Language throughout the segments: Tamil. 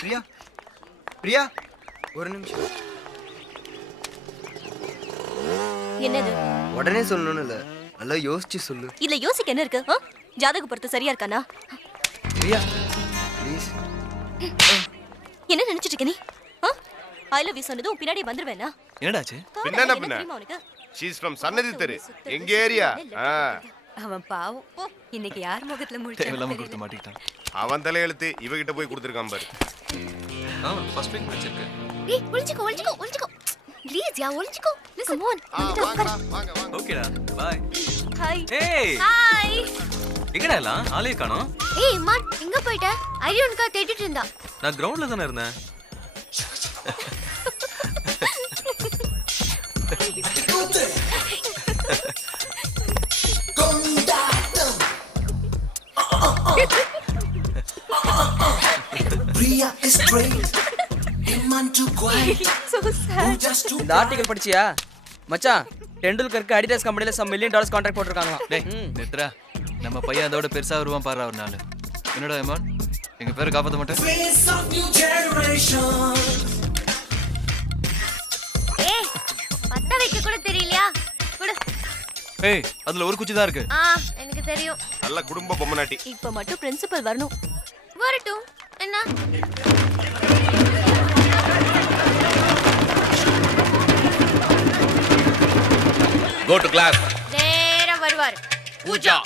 பிரியா பிரியா ஒரு நிமிஷம். என்னது? உடனே சொல்லணும்னு இல்ல, நல்லா யோசிச்சு சொல்லு. இல்ல யோசிக்க என்ன இருக்கு? ஜாதக பொறுத்து சரியா இருக்கானா? பிரியா ப்ளீஸ். என்ன நினைச்சிட்டு இருக்க நீ? ஐ லவ் யூ சொன்னதும் பின்னாடி வந்துருவேனா? என்னடாச்சு? பின்ன பின்ன she is from சன்னதி தெரு எங்க ஏரியா. அவன் பாவம் இன்னைக்கு யார் முகத்துல தேவையில்லாம கொடுத்து மாட்டிக்கிட்டான். அவன் தலையெழுத்து இவகிட்ட போய் கொடுத்துருக்கான் பாரு. ஃபர்ஸ்ட் வீக் வச்சிருக்கு. ஏய் ஒளிஞ்சுக்கோ ப்ளீஸ் யா ஒளிஞ்சுக்கோ. கம் ஆன் வாங்க வாங்க. ஓகேடா பை. ஹாய். ஏய் ஹாய். எங்கடா எல்லாம் ஆளே காணோம்? ஏய் அம்மா எங்க போயிட்ட? ஐயோன்கா தேடிட்டு இருந்தா. நான் கிரவுண்ட்ல தான இருந்தேன். Priya is great. Iman too quiet. So sad. இந்த ஆர்டிகல் படிச்சியா மச்சான்? டெண்டுல்கருக்கு அடிடாஸ் கம்பெனில $1 million கான்ட்ராக்ட் போட்டுருக்காங்களாம். டேய் நித்ரா, நம்ம பையன் அதோட பெருசா வருவான் பாரு ஒரு நாள். என்னடா எமான், எங்க பேரை காப்பாத்த மாட்டேன்? Face of new generation. ஏய் பத்த வைக்க கூட தெரியலையா? குடு. ஏய் அதுல ஒரு குச்சி தான் இருக்கு. எனக்கு தெரியும். நல்ல குடும்ப பொம்மனாட்டி. இப்ப மட்டும் பிரின்சிபல் வரணும். வரட்டும். என்ன? Go to class. நேரா வருவார். பூஜா,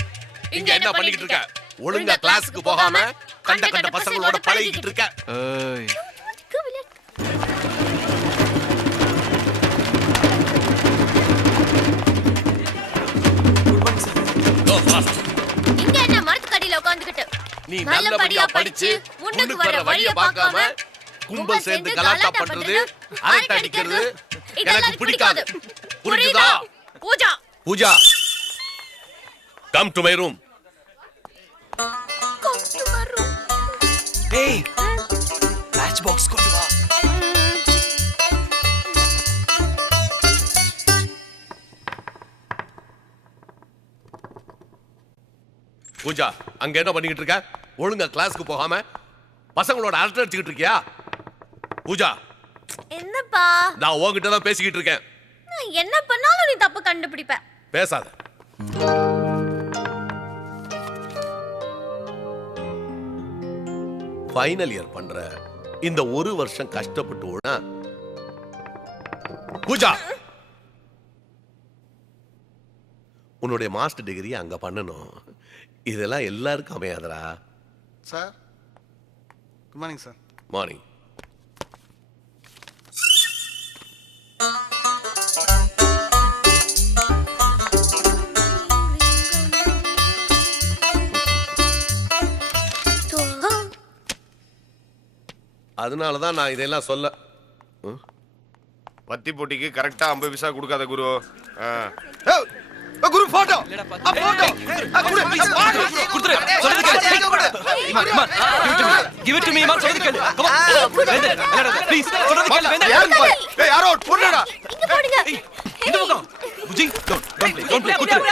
இங்க என்ன பண்ணிட்டு இருக்க? ஒழுங்கா கிளாஸ்க்கு போகாம கண்ட பசங்களோட பழகிட்டு இருக்க. ஏய் Go fast. இங்க என்ன மரத்துக்கடியில உட்கார்ந்துகிட்டு? நீ நல்லபடியா படிச்சு முன்னுக்கு வர வழிய பார்க்காம கும்பல் சேர்ந்து கலாட்டா பண்றது, அரட்டை அடிக்கிறது எனக்கு பிடிக்காது. புரியுதா? Pooja. Pooja, come to my room. ஏய் மேட்ச் பாக்ஸ் கொண்டு வா. பூஜா, அங்க என்ன பண்ணிக்கிட்டு இருக்க? ஒழுங்கா கிளாஸ்க்கு போகாம பசங்களோட அரட்டை அடிச்சுக்கிட்டு இருக்கியா? பூஜா, என்னப்பா? நான் உன்கிட்ட தான் பேசிக்கிட்டு இருக்கேன். நான் என்ன பண்ணாலும் நீ தப்பு கண்டுபிடிப்ப. பேசாத. ஃபைனல் இயர் பண்ற இந்த ஒரு வருஷம் கஷ்டப்பட்டு ஓடா. பூஜா, உன்னுடைய மாஸ்டர் டிகிரி அங்க பண்ணணும். இதெல்லாம் எல்லாருக்கும் அமையாதரா. Sir good morning sir. Morning. அதனாலதான் நான் இதெல்லாம் சொல்ல. பத்தி போட்டிக்கு கரெக்டா 50 பைசா கொடுக்காத குரு. குரு போட்டோ குடுத்துரு. சொல்றது கேளு. Imman give it to me. Imman சொல்றது கேளு. come on வேண்டா ப்ளீஸ் சொல்றது கேளு. வேண்டா ஏய் யாரோ பொண்ணுடா. இங்க போடுங்க. இந்த பக்கம் புஜி don't play குடுத்துரு.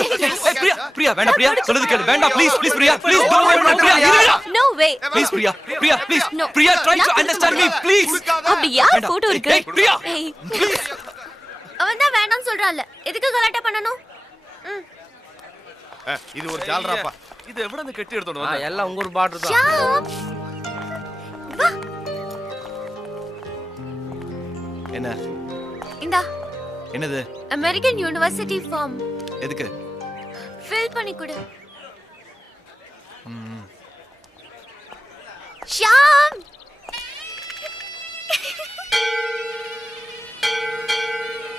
ஏய் பிரியா வேண்டாம். பிரியா சொல்றது கேளு. வேண்டாம் please Priya please don't play. Priya இருடா. No way. Please Priya please Priya try to understand me please. அப்படி யார் போட்டோ இருக்கு? ஏய் பிரியா ப்ளீஸ். அவன் தான் வேண்டாம்னு சொல்றான்ல. எதுக்கு கலாட்டா பண்ணனும்? இது ஒரு ஜால்ராப்பா. இது எவ்வளவு அந்த கட்டி எடுத்துட்டு வந்த? எல்லாம் உங்க ஒரு பாட்டு தான். ஷாம். வா. என்ன? இந்தா. என்னது? American university form. எதுக்கு? ஃபில் பண்ணி கொடு. ஷாம்.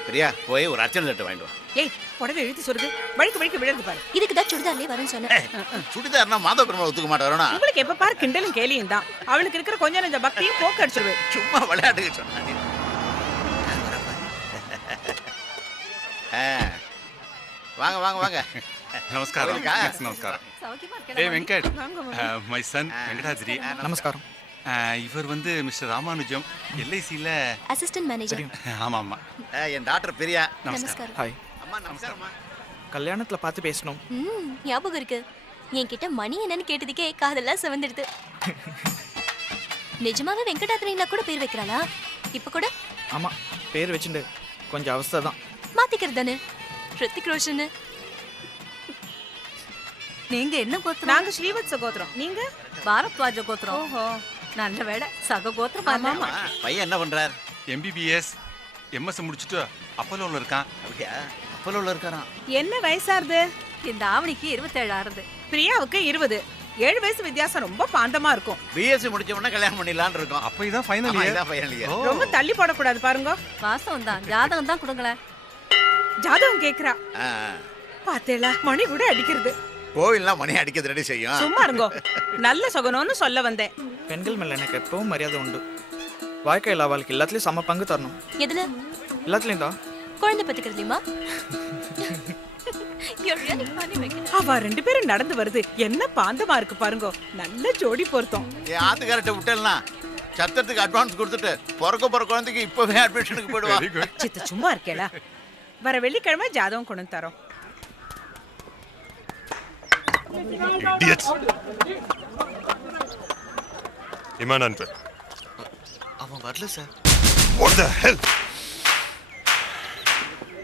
பிரியா போய் ஒரு அர்ச்சனை தட்டு வாங்கிட்டு வா. ஏய் உடனே எழுதி சொல்லுது வழிக்கு விழுந்து பாரு. இதுக்கு தான் சுடிதார்லயே வரேன்னு சொன்னேன். சுடிதார்னா மாதவ பெருமாள் ஒத்துக்க மாட்டாருனா? உங்களுக்கு எப்ப பாரு கிண்டலும் கேலியும் தான். அவளுக்கு இருக்கிற கொஞ்சம் நெஞ்ச பக்தியும் போக்க அடிச்சிருவேன். சும்மா விளையாட்டுக்கு சொன்னாடி. வாங்க வாங்க வாங்க. நமஸ்காரம். நமஸ்காரம். ஏய் வெங்கட், மை சன் வெங்கடாஜிரி. நமஸ்காரம். இவர் வந்து மிஸ்டர் ராமானுஜம், எல்ஐசில அசிஸ்டன்ட் மேனேஜர். ஆமா ஆமா. என் டாக்டர் பிரியா. நமஸ்காரம். ஹாய். அம்மா நமஸ்காரம்மா. கல்யாணத்துல பார்த்து பேசணும். ஞாபகம் இருக்கு. என்கிட்ட மணி என்னன்னு கேட்டதுக்கே காதெல்லாம் சிவந்துடுது. நிஜமாவே வெங்கடாத்ரியில கூட பேர் வைக்கிறாளா? இப்ப கூட ஆமா, பேர் வச்சுட்டு கொஞ்சம் அவஸ்தை தான். மாத்திக்கிறது தானே. ரித்திக் ரோஷன். நீங்க என்ன கோத்திரம்? நாங்க ஸ்ரீவத்ச கோத்திரம். நீங்க? பாரத்வாஜ கோத்திரம். ஓஹோ, நல்ல வேளை சக கோத்திரம். ஆமா. பையன் என்ன பண்றார்? எம்பிபிஎஸ் எம்எஸ் முடிச்சுட்டு அப்போலோவில் இருக்கான். அப்படியா? அப்போலோவில் இருக்காராம். என்ன வயசாருது? இந்த ஆவணிக்கு 27 ஆறுது. பிரியாவுக்கு 20. 7 வயசு வித்தியாசம் ரொம்ப பாந்தமா இருக்கும். பிஎஸ்சி முடிச்ச உடனே கல்யாணம் பண்ணிடலான்னு இருக்கோம். அப்போ இதான் ஃபைனல் ஆமா, இயர். இதான் ஃபைனல் இயர். ரொம்ப தள்ளி போடக்கூடாது பாருங்க. வாசம் தான், ஜாதகம் தான் கொடுங்களேன். ஜாதகம் கேக்குறா. பாத்தேளா, மணி கூட அடிக்கிறது. கோவில்லாம் மணி அடிக்கிறது ரெடி செய்யும். சும்மா இருங்கோ. நல்ல சொகனோன்னு சொல்ல வந்தேன். பெண்கள் மேல எனக்கு எப்பவும் மரியாதை உண்டு. வாழ்க்கையில் அவளுக்கு எல்லாத்துலயும் சம பங்கு தரணும். எதுல? எல்லாத்துலயும் தான். குழந்தை பெத்துக்கிறதுலயுமா? You're really funny, Venkat. அவ 2 பேரும் நடந்து வருது. என்ன பாந்தமா இருக்கு பாருங்க. நல்ல ஜோடி பொருத்தம். என் ஆத்துக்காரட்ட விட்டலாம் சத்தத்துக்கு அட்வான்ஸ் கொடுத்துட்டு பிறக்க குழந்தைக்கு இப்பவே அட்மிஷனுக்கு போயிடுவா. Very good. சித்த சும்மா இருக்கேடா. வர வெள்ளிக்கிழமை ஜாதகம் கொண்டு வந்து தரோம். Idiots. Iman Anpar. அவன் வரல sir. What the hell?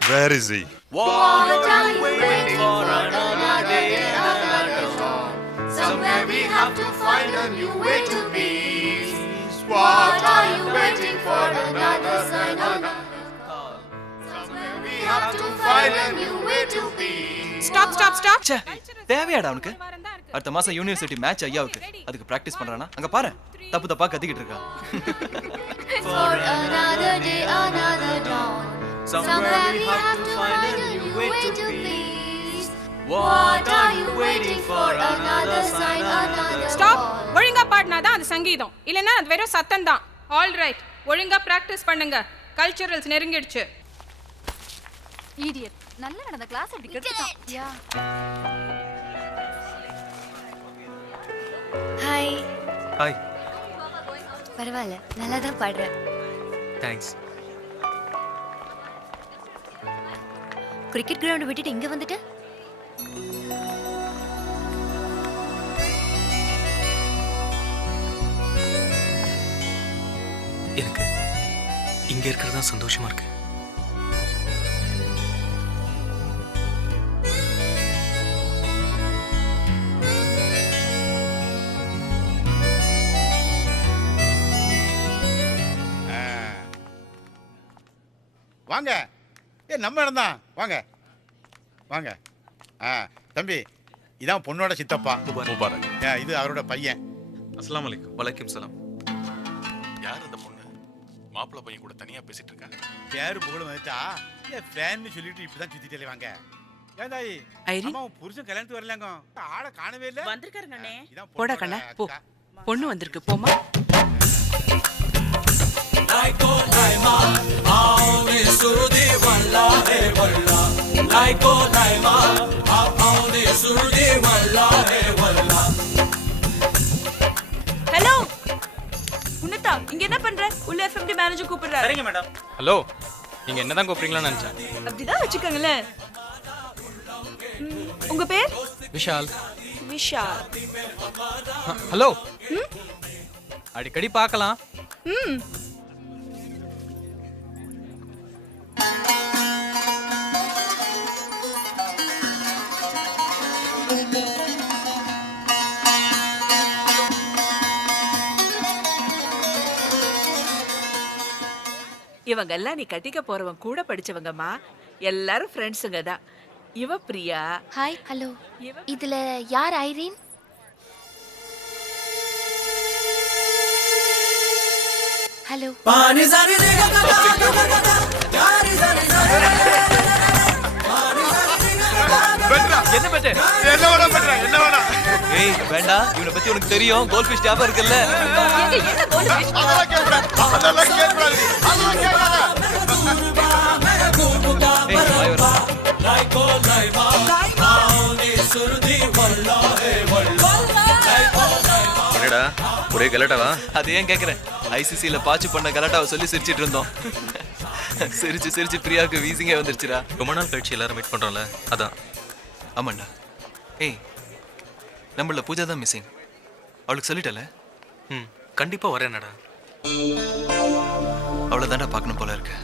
Where is he? What are you waiting for another day, another dawn? Somewhere we have to find a new way to be. What are you waiting for another sign, another call? Somewhere we have to find a new way to be. Stop stop stop. ச்சே, தேவையாடா அவனுக்கு? அடுத்த மாசம் யூனிவர்சிட்டி மேட்ச் ஐயாவுக்கு. அதுக்கு பிராக்டிஸ் பண்றானா? அங்க பாரு, தப்பு தப்பா கத்திக்கிட்டு இருக்கா. For another day, another dawn. Somewhere we have to find a new way to be. What are you waiting for another sign, another stop. call? ஒழுங்கா பாடினாதான் அது சங்கீதம். இல்லனா அது வெறும் சத்தம் தான். All right. ஒழுங்கா பிராக்டிஸ் பண்ணுங்க. கல்ச்சரல்ஸ் நெருங்கிடுச்சு. Idiot. நல்ல நடந்த கிளாஸ் அப்படி கெடுத்துட்டான். யா. ஹாய். ஹாய். பரவாயில்ல, நல்லா தான் பாடுற. தேங்க்ஸ். கிரிக்கெட் கிரவுண்ட் விட்டுட்டு இங்க வந்துட்ட? எனக்கு இங்க இருக்கிறது தான் சந்தோஷமா இருக்கு. வாங்க. நம்ம இடம் தான். வாங்க வாங்க. தம்பி, இதான் பொண்ணோட சித்தப்பா. Mubarak. இது அவரோட பையன். அஸ்ஸலாமு அலைக்கும். வலைக்கும் சலாம். யார் அந்த பொண்ணு? மாப்பிள்ளை பையன் கூட தனியா பேசிட்டு இருக்கா. பேரு புகழும் வந்துட்டா ஃபேன்னு சொல்லிட்டு இப்படிதான் சுத்திட்டே வாங்க. ஏண்டாயி அம்மா புருஷன் கல்யாணத்துக்கு வரலங்க. ஆள காணவே இல்ல. வந்திருக்காருங்க அண்ணே. இதான் போடா கண்ணா, போ. பொண்ணு வந்திருக்கு, போமா. ஹலோ உன்னதா, இங்க என்ன பண்ற? உள்ள எஃப்எம்டி மேனேஜர் கூப்பிடுறாரு. சரிங்க மேடம். ஹலோ, நீங்க என்னதான் கூப்பிடுறீங்களான்னு நினைச்சேன். அப்படிதான் வச்சுக்கோங்களேன். உங்க பேர்? விஷால். விஷால். ஹலோ. அடிக்கடி பார்க்கலாம். இவங்க எல்லாம் நீ கட்டிக்க போறவன் கூட படிச்சவங்கம்மா. எல்லாரும் ஃப்ரெண்ட்ஸுங்க தான். இவ பிரியா. ஹாய். ஹலோ. இதுல யார் ஐரீன்? ஹலோ. என்ன பண்ற? என்ன வேணா பண்ற? என்ன வேணா? ஏய் வேண்டாம், இவனை பத்தி உனக்கு தெரியும். கோல்ட் ஃபிஷ் ஞாபகம் இருக்குல்ல? அதெல்லாம் கேட்கக்கூடாது. அதெல்லாம் கேட்கக்கூடாது. அதெல்லாம் கேட்காத. ஏய் வாய் வர. என்னடா ஒரே கலட்டாவா? அது ஏன் கேக்குறேன்? ஐசிசில பாச்சு பண்ண கலாட்டாவை சொல்லி சிரிச்சிட்டு இருந்தோம். சிரிச்சு சிரிச்சு பிரியாவுக்கு வீசிங்கே வந்துருச்சுடா. ரொம்ப நாள் கழிச்சு எல்லாரும் மீட் பண்றோம்ல, அதான். ஆமாண்டா. ஏய், நம்மள பூஜா தான் மிஸ்ஸிங். அவளுக்கு சொல்லிட்டல? கண்டிப்பா வரேனடா. அவ்வளவுதான்டா பார்க்கணும் போல இருக்கு.